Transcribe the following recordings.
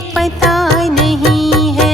पता नहीं है।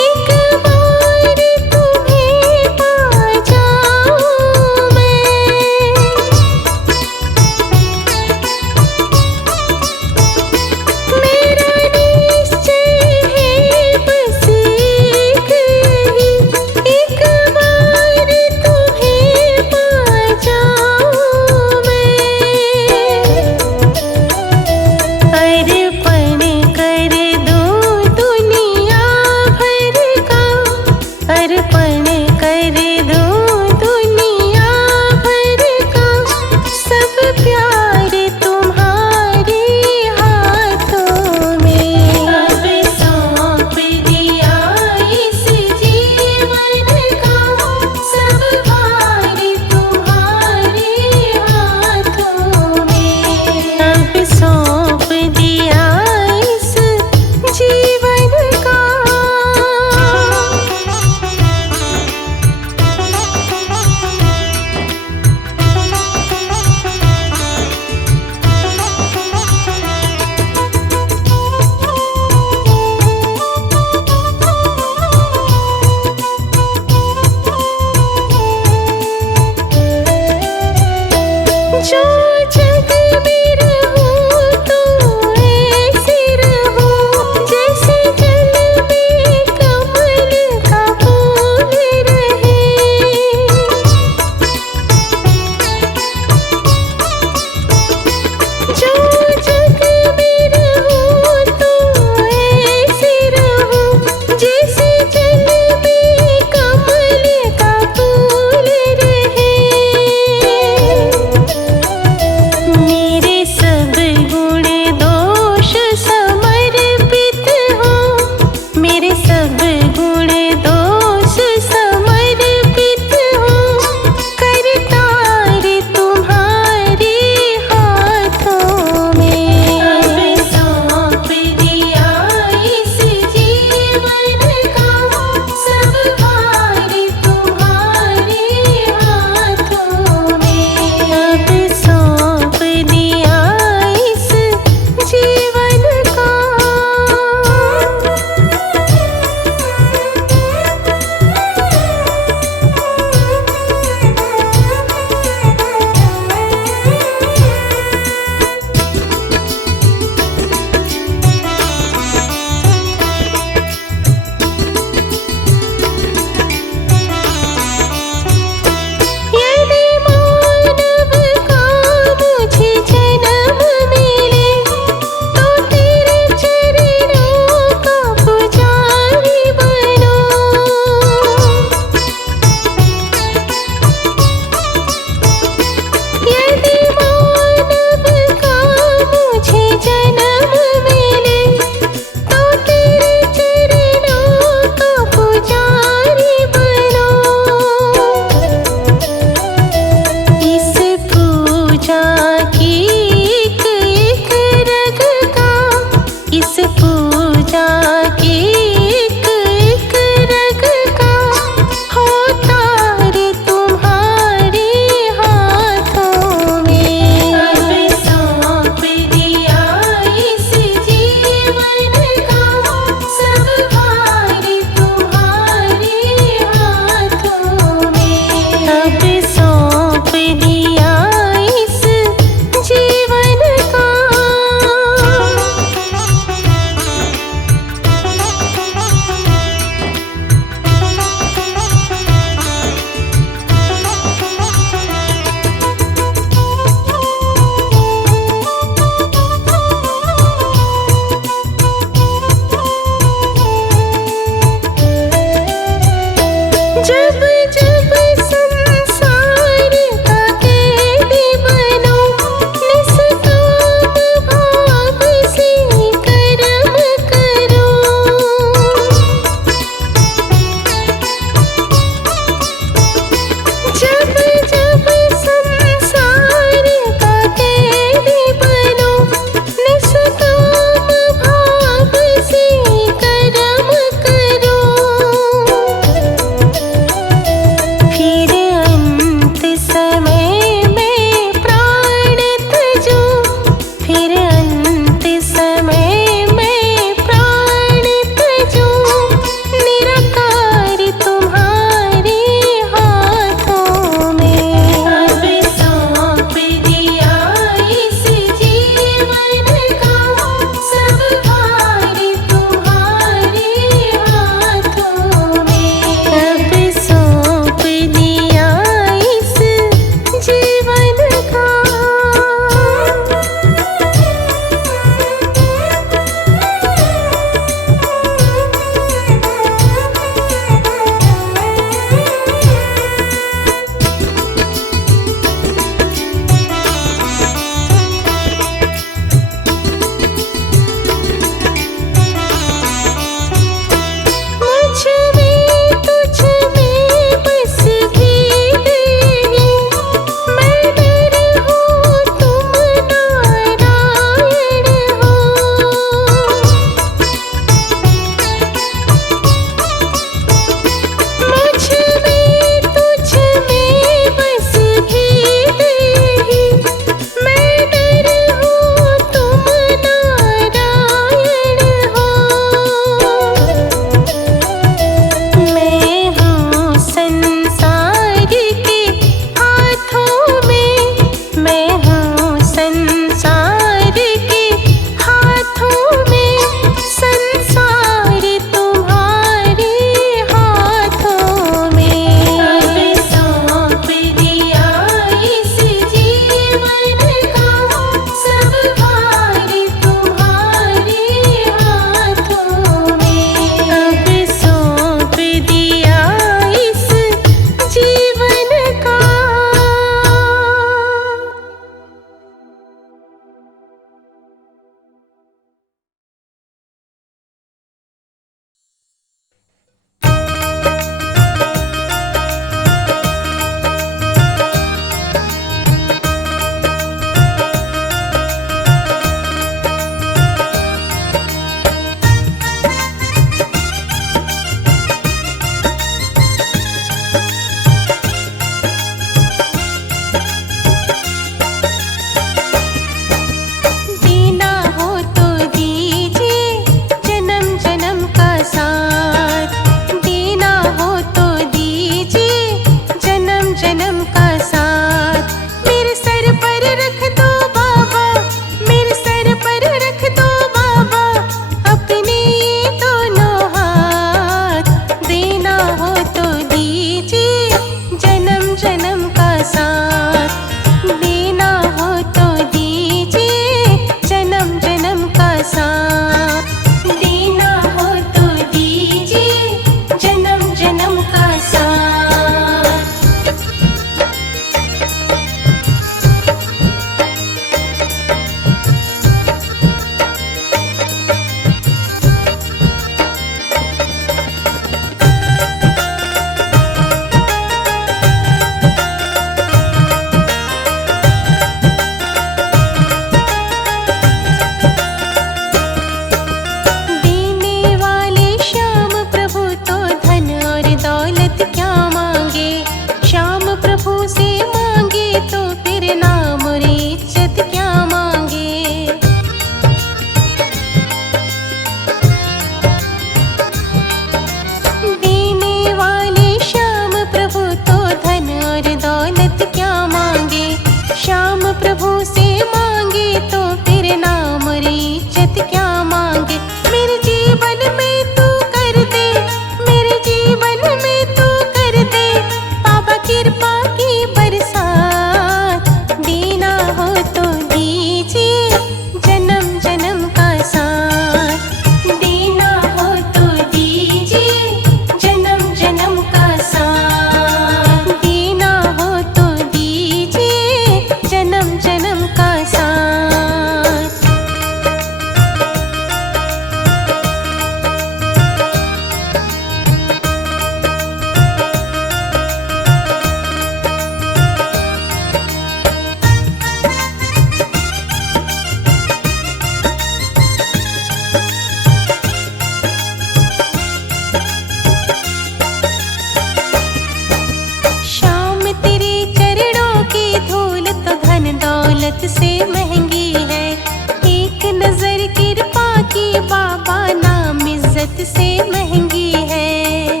से महंगी है।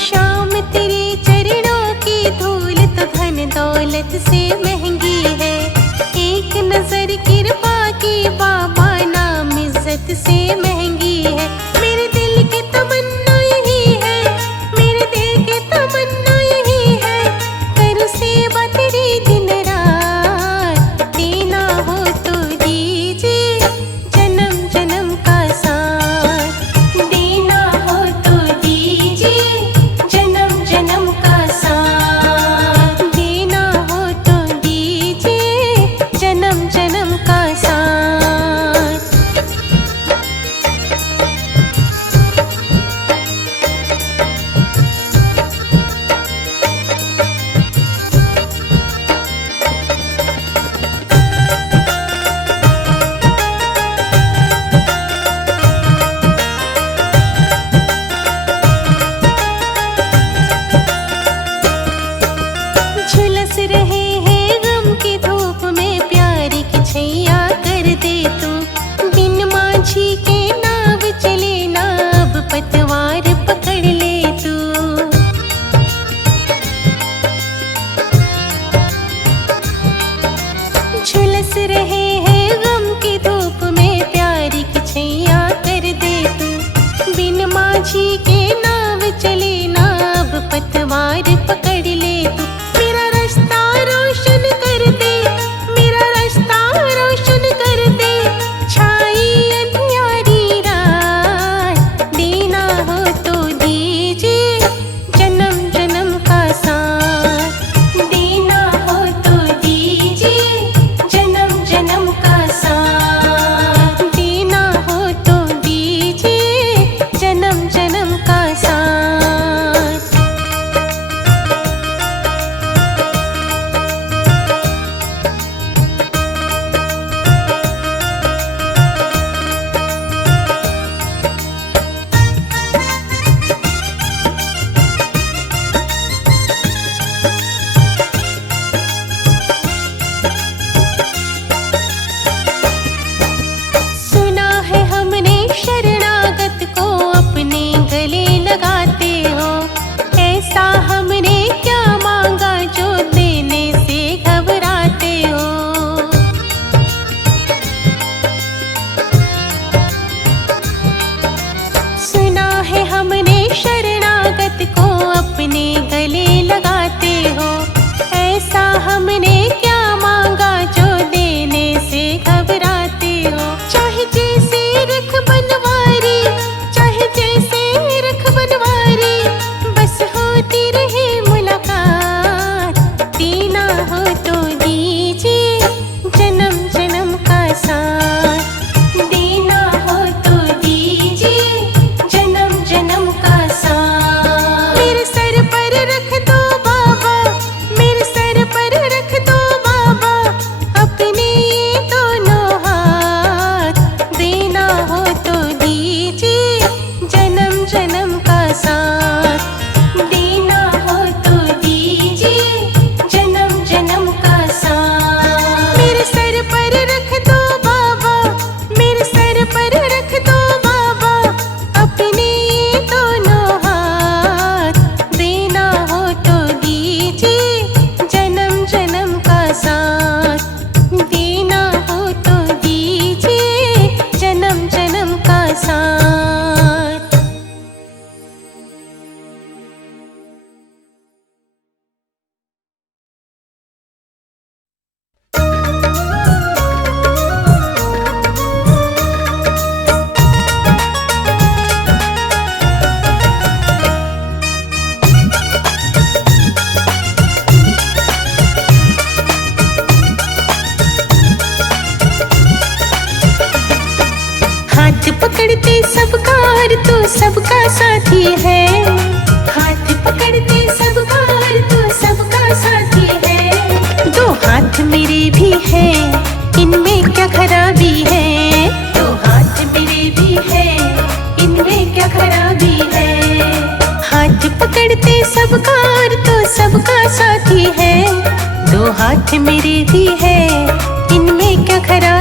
शाम तेरे चरणों की धूल तो धन दौलत से महंगी है। एक नजर कृपा की बाबा नाम इज्जत से महंगी है। मेरे दिल की तमन्ना यही है, मेरे दिल की तमन्ना यही है, करूं सेवा तेरी दिन रात। देना हो तो दीजिए जन्म जन्म का साथ। देना हो तो दीजिए जन्म जन्म का साथ। देना हो तो दीजिए जन्म जन्म का साथ। झुलस रहे हैं गम की धूप में, प्यार की छैया कर दे तू। बिन माझी के नाव चले ना, अब पतवार पकड़ ले तू। झुलस रहे हैं गम की धूप में, प्यार की छैया कर दे तू। बिन माझी के नाव चले ना, अब पतवार पकड़ ले तू। मेरा रास्ता रोशन कर दे, मेरा रास्ता रोशन कर दे, छाई अंधियारी रात। देना हो तो दीजिए जन्म जन्म का साथ। देना हो तो दीजिए जन्म जन्म का साथ। देना हो तो दीजिए जन्म जन्म का साथ। सुना है हमने शरणागत को अपने गले लगाते हो। ऐसा हमने क्या मांगा जो देने से घबराते हो। सुना है हमने शरणागत को अपने गले लगाते हो। ऐसा हमने क्या मांगा जो देने से घबराते हो। चाहे जैसे रख बनवारी, चाहे जैसे रख बनवारी, बस होती रहे मुलाकात। देना हो तो दीजिए जन्म जन्म का साथ। देना हो तो दीजिए जन्म जन्म का साथ। मेरे सर पर रख दो बाबा, मेरे सर पर रख दो बाबा, अपने ये दोनों हाथ। देना हो तो दीजिए जन्म जन्म का साथ। देना हो तो दीजिए जन्म जन्म का साथ। मेरे सर पर रख दो बाबा, मेरे सर पर रख दो बाबा, अपने ये दोनों हाथ। देना हो तो दीजिए जन्म जन्म का साथ। देना हो तो दीजिए जन्म जन्म का साथ। हाथ पकड़ते सबका और तू सबका साथी है। हाथ पकड़ते सबका और तू सबका साथी है। दो हाथ मेरे भी हैं, इनमें क्या खराबी है। दो हाथ मेरे भी हैं, इनमें क्या खराबी है। हाथ पकड़ते सबका और तू सबका साथी है। दो हाथ मेरे भी हैं, इनमें क्या खराबी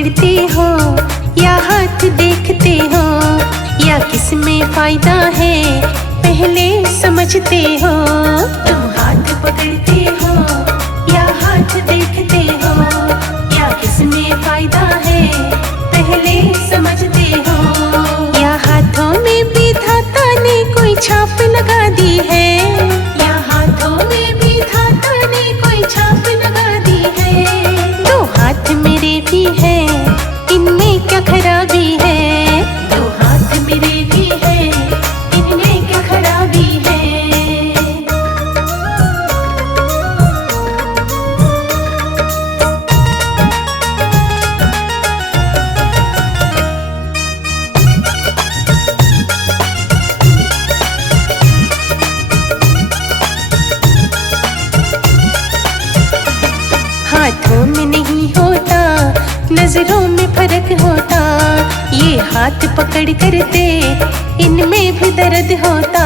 पकड़ते हो या हाथ देखते हो, या किस में फायदा है पहले समझते हो। तुम हाथ पकड़ते हो या हाथ देखते हो, या किस में फायदा है पहले समझते हो। या हाथों में विधाता ने कोई छाप लगा दी है, या हाथों में विधाता ने कोई छाप लगा दी है। दो हाथ मेरे भी है, इनमें क्या खराबी है। दो हाथ मेरे भी है, इनमें क्या खराबी है। हाथों में नहीं होता, नजरों में फर्क होता। ये हाथ पकड़ कर दे, इनमें भी दर्द होता।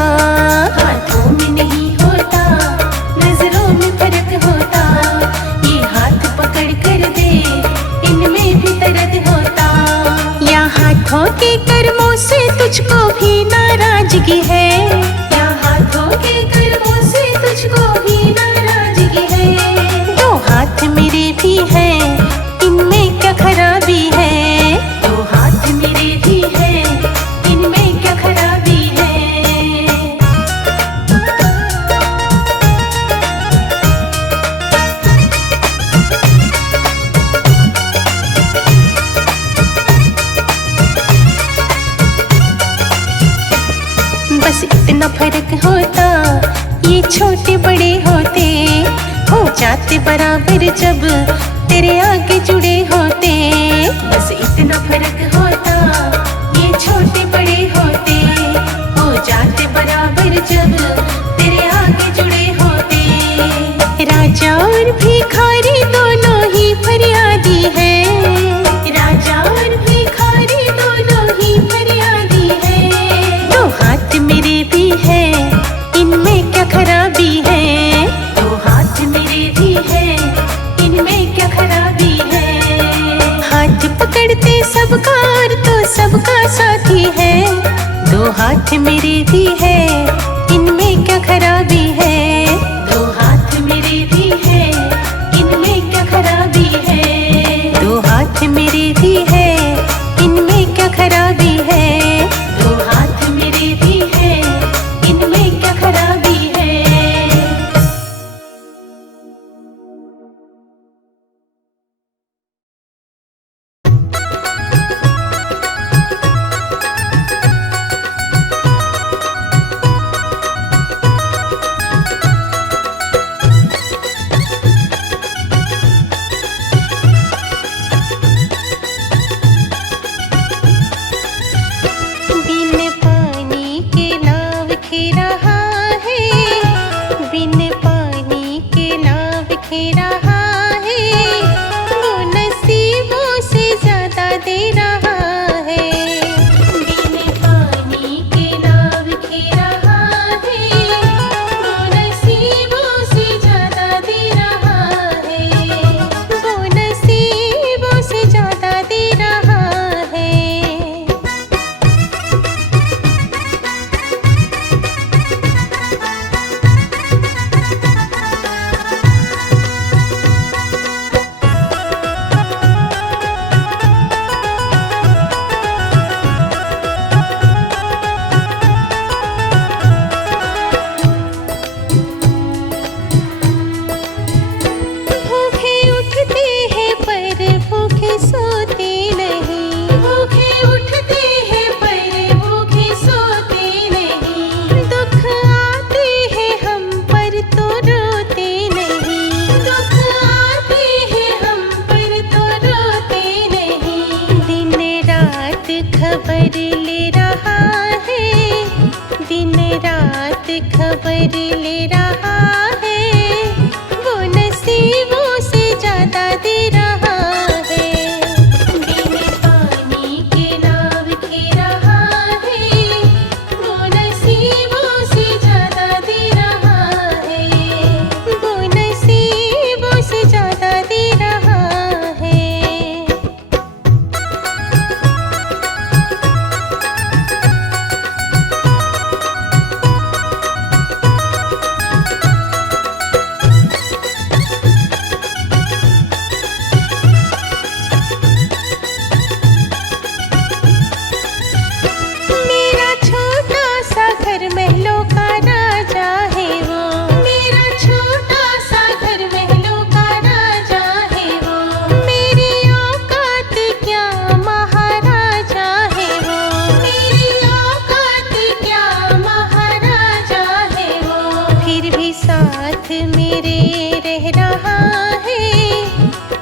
हाथों में नहीं होता, नजरों में फर्क होता। ये हाथ पकड़ कर दे, इनमें भी दर्द होता। या हाथों के कर्मों से तुझको भी नाराजगी है, या हाथों के कर्मों से तुझको भी नाराजगी है। दो हाथ मेरे भी है, इनमें क्या खराबी है। दो हाथ मेरे भी है, इनमें क्या खराबी है। बस इतना फर्क होता, ये छोटे बड़े होते, हो जाते बराबर जब तेरे आगे जुड़े होते। बस इतना फर्क होता, ये छोटे बड़े होते, हो जाते बराबर जब तेरे आगे जुड़े होते। राजा और भिखारी दोनों ही फरियादी है, राजा और भिखारी दोनों ही फरियादी है। दो हाथ मेरे भी है, इनमें क्या खराबी है। दो हाथ मेरे भी है, इनमें क्या खराबी है। हाथ पकड़ते सबका और तो सबका साथी है। दो हाथ मेरे भी है, इनमें क्या खराबी है। दो हाथ मेरे भी है, इनमें क्या खराबी है। दो हाथ मेरे भी है, इनमें क्या खराबी है। दो हाथ मेरे भी है, इनमें क्या खराबी है। बिन पानी के नाव खे रहा है, बिन पानी के नाव खे रहा है। वो नसीबों से ज्यादा दे रहा है। बिन पानी के नाव खे रहा है, वो नसीबों से ज्यादा दे रहा है। वो नसीबों से ज्यादा दे रहा है। साथ मेरे रह रहा है,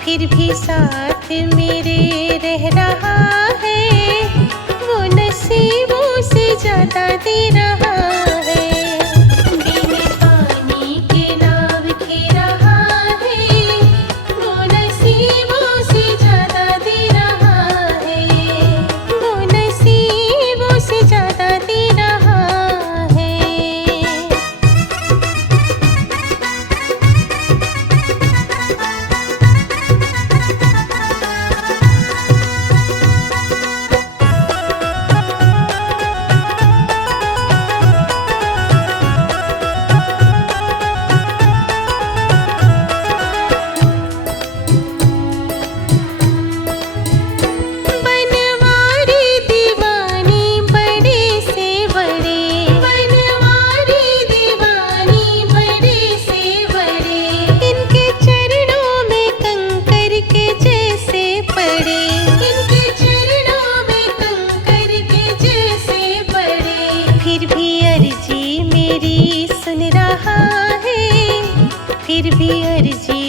फिर भी साथ मेरे रह रहा है। वो नसीबों से ज्यादा दे रहा है। बिन पानी के नाव खे रहा है, वो नसीबों से ज्यादा दे रहा है। वो नसीबों से ज्यादा दे रहा है। बनवारी दीवानी बड़े से बड़े, बनवारी दीवानी बड़े से बड़े, इनके चरणों में कंकर के जैसे पड़े। इनके चरणों में कंकर के जैसे पड़े। फिर भी अर्जी मेरी सुन रहा है, फिर भी अर्जी